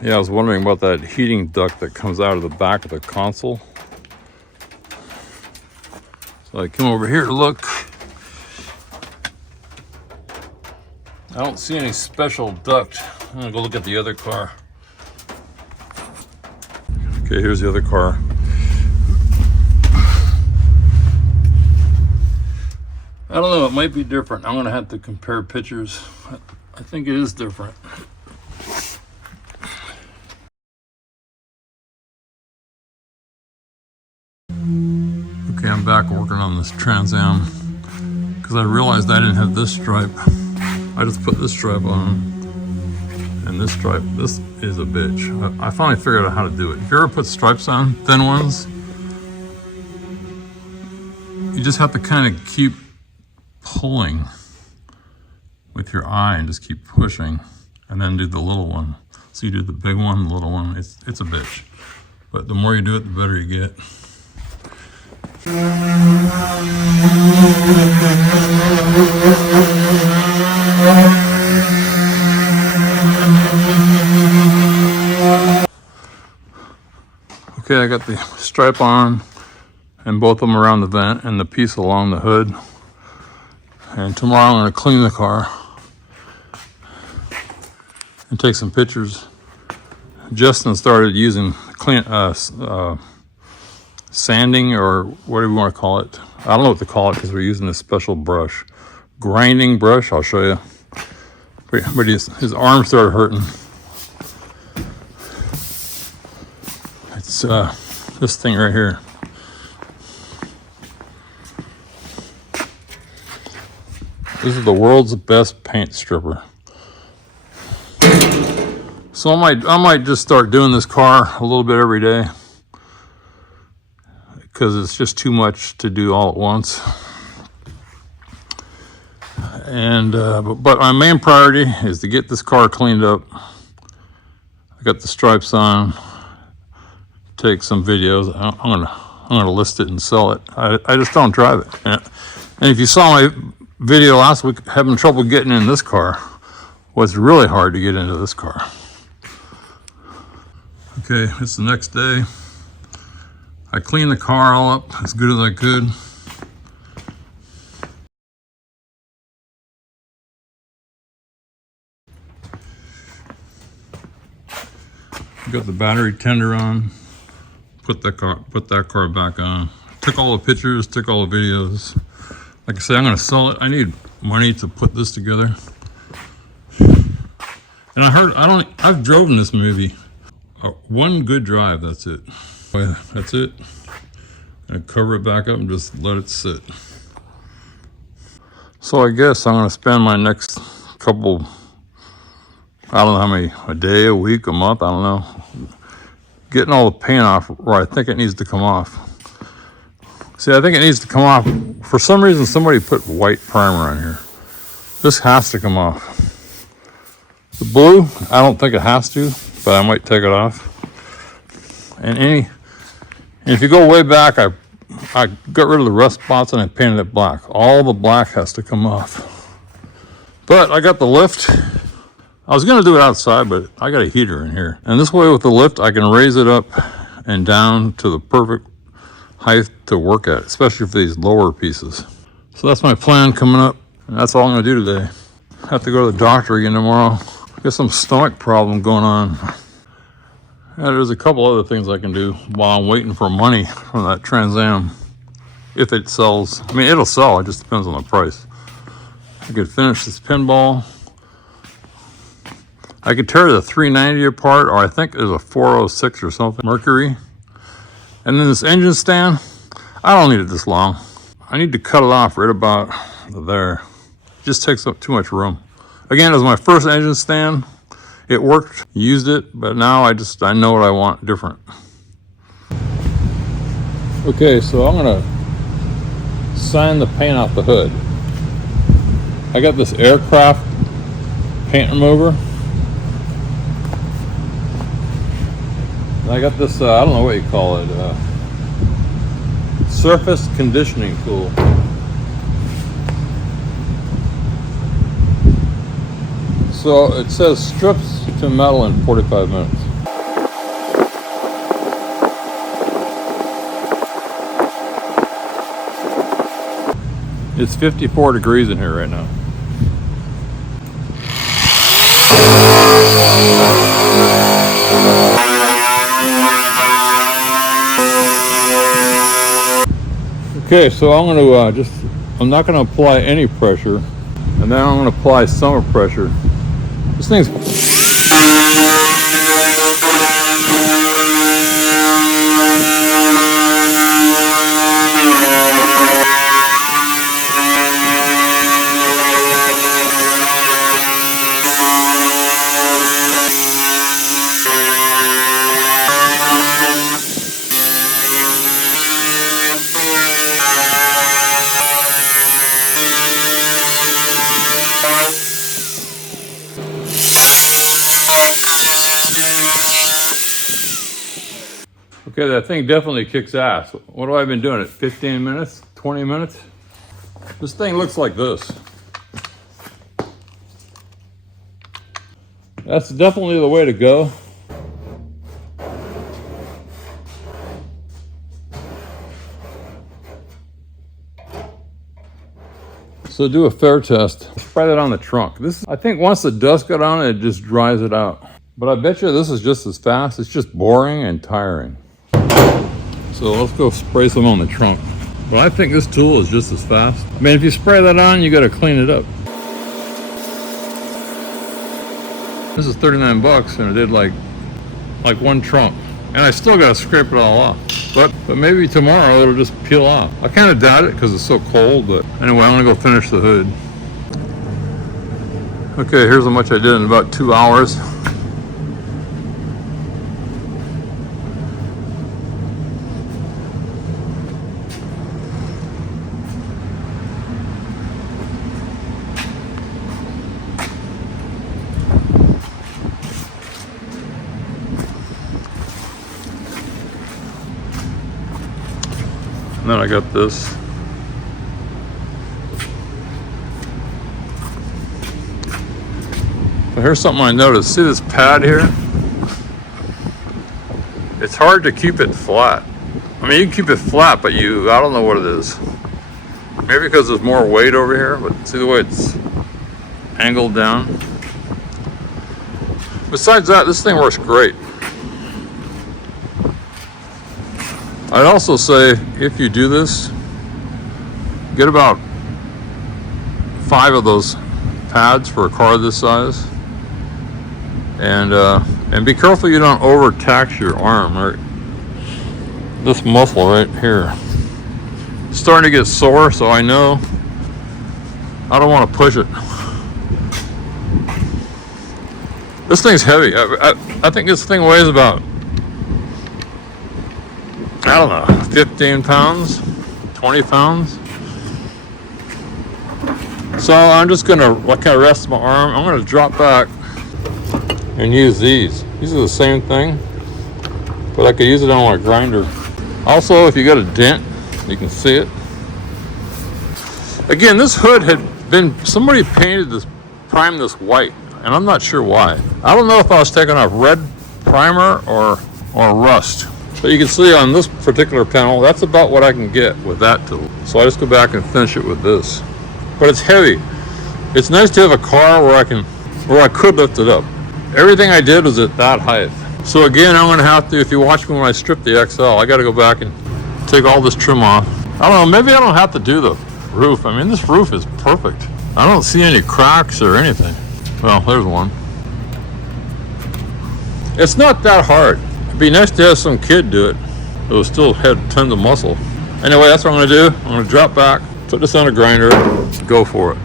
Yeah, I was wondering about that heating duct that comes out of the back of the console. So I come over here to look. I don't see any special duct. I'm gonna go look at the other car. Okay, here's the other car. I don't know, it might be different. I'm gonna have to compare pictures. I think it is different. Okay, I'm back working on this Trans Am because I realized I didn't have this stripe. I just put this stripe on, and this stripe, this is a bitch. I finally figured out how to do it. If you ever put stripes on, thin ones, you just have to kind of keep pulling with your eye and just keep pushing, and then do the little one. So you do the big one, the little one. It's a bitch, but the more you do it, the better you get. Okay, I got the stripe on and both of them around the vent and the piece along the hood. And tomorrow I'm going to clean the car and take some pictures. Justin started using sanding, or whatever you want to call it. I don't know what to call it because we're using this special brush. Grinding brush, I'll show you. But his arm started hurting. It's this thing right here. This is the world's best paint stripper. So I might just start doing this car a little bit every day, because it's just too much to do all at once. And but my main priority is to get this car cleaned up. I got the stripes on. Take some videos. I'm gonna list it and sell it. I just don't drive it. And if you saw my video last week, having trouble getting in this car, was really hard to get into this car. Okay, it's the next day. I cleaned the car all up as good as I could. Got the battery tender on. Put that car back on. Took all the pictures, took all the videos. Like I say, I'm gonna sell it. I need money to put this together. And I've driven this movie. One good drive, that's it. That's it. I'm gonna cover it back up and just let it sit. So I guess I'm gonna spend my next couple, I don't know how many, a day, a week, a month, I don't know, getting all the paint off where I think it needs to come off. See, I think it needs to come off. For some reason, somebody put white primer on here. This has to come off. The blue, I don't think it has to, but I might take it off. And if you go way back, I got rid of the rust spots and I painted it black. All the black has to come off. But I got the lift. I was gonna do it outside, but I got a heater in here. And this way with the lift, I can raise it up and down to the perfect height to work at, especially for these lower pieces. So that's my plan coming up. And that's all I'm gonna do today. I have to go to the doctor again tomorrow. Got some stomach problem going on. And there's a couple other things I can do while I'm waiting for money from that Trans Am. If it sells. I mean, it'll sell, it just depends on the price. I could finish this pinball. I could tear the 390 apart, or I think there's a 406 or something, Mercury. And then this engine stand, I don't need it this long. I need to cut it off right about there. It just takes up too much room. Again, it was my first engine stand. It worked, used it, but now I know what I want different. Okay, so I'm gonna sand the paint off the hood. I got this aircraft paint remover. I got this, I don't know what you call it, surface conditioning tool. So it says strips to metal in 45 minutes. It's 54 degrees in here right now. Okay, so I'm going to I'm not going to apply any pressure, and then I'm going to apply some pressure. This thing's okay, that thing definitely kicks ass. What have I been doing it? 15 minutes? 20 minutes? This thing looks like this. That's definitely the way to go. So do a fair test. Spray that on the trunk. I think once the dust got on it, it just dries it out. But I bet you this is just as fast. It's just boring and tiring. So let's go spray some on the trunk. But I think this tool is just as fast. I mean, if you spray that on, you got to clean it up. This is 39 bucks, and it did like one trunk. And I still got to scrape it all off. But maybe tomorrow it'll just peel off. I kind of doubt it because it's so cold, but anyway, I'm gonna go finish the hood. Okay, here's how much I did in about 2 hours. And then I got this. So here's something I noticed. See this pad here? It's hard to keep it flat. I mean, you can keep it flat, but I don't know what it is. Maybe because there's more weight over here, but see the way it's angled down? Besides that, this thing works great. I'd also say, if you do this, get about 5 of those pads for a car this size, and be careful you don't overtax your arm. Right, this muscle right here, it's starting to get sore, so I know I don't want to push it. This thing's heavy. I think this thing weighs about, I don't know, 15 pounds, 20 pounds. So I'm just gonna kind of rest my arm. I'm gonna drop back and use these. These are the same thing, but I could use it on a grinder. Also, if you got a dent, you can see it. Again, this hood had been, somebody painted this, primed this white, and I'm not sure why. I don't know if I was taking off red primer or rust. But you can see on this particular panel, that's about what I can get with that tool. So I just go back and finish it with this. But it's heavy. It's nice to have a car where I could lift it up. Everything I did was at that height. So again, I'm gonna have to, if you watch me when I strip the XL, I gotta go back and take all this trim off. I don't know, maybe I don't have to do the roof. I mean, this roof is perfect. I don't see any cracks or anything. Well, there's one. It's not that hard. It'd be nice to have some kid do it. It will still had tons of muscle. Anyway, that's what I'm gonna do. I'm gonna drop back, put this on a grinder, go for it.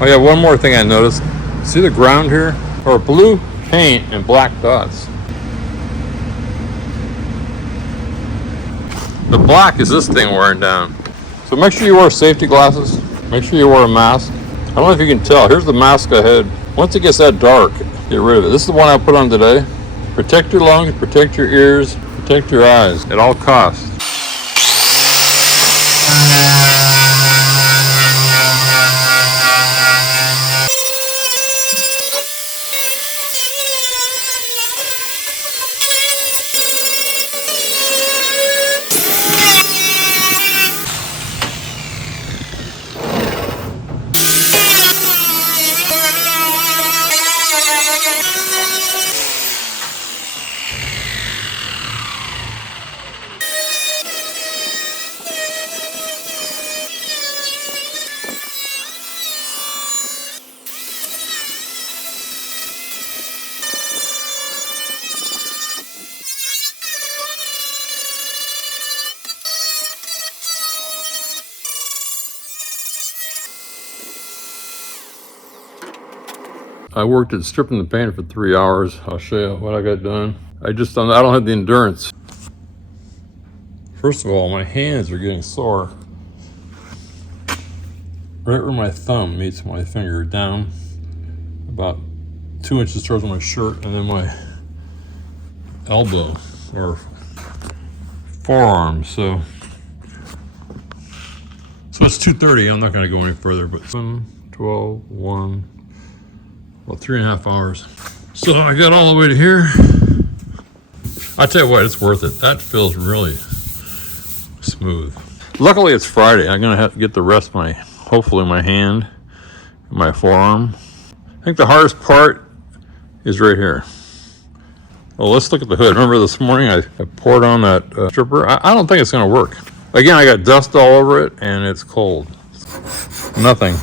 Oh yeah, one more thing I noticed. See the ground here? Or blue paint and black dots. The black is this thing wearing down. So make sure you wear safety glasses. Make sure you wear a mask. I don't know if you can tell. Here's the mask I had. Once it gets that dark, get rid of it. This is the one I put on today. Protect your lungs, protect your ears, protect your eyes at all costs. I worked at stripping the paint for 3 hours. I'll show you what I got done. I don't have the endurance. First of all, my hands are getting sore. Right where my thumb meets my finger, down about 2 inches towards my shirt, and then my elbow or forearm. So it's 2:30. I'm not going to go any further, but 12, 1, about 3.5 hours. So I got all the way to here. I tell you what, it's worth it. That feels really smooth. Luckily, it's Friday. I'm going to have to get the rest of hopefully my hand and my forearm. I think the hardest part is right here. Well, let's look at the hood. Remember this morning I poured on that stripper? I don't think it's going to work. Again, I got dust all over it and it's cold. Nothing.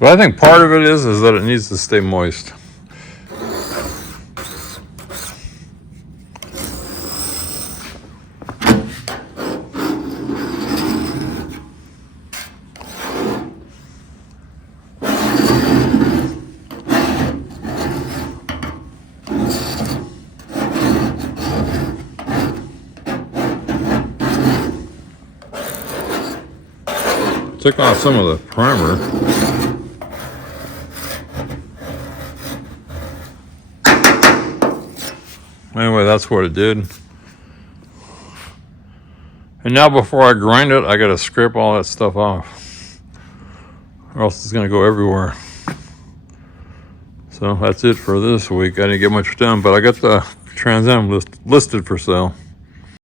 But I think part of it is that it needs to stay moist. Took off some of the primer. Anyway, that's what it did. And now before I grind it, I gotta scrape all that stuff off, or else it's gonna go everywhere. So that's it for this week. I didn't get much done, but I got the Trans Am listed for sale.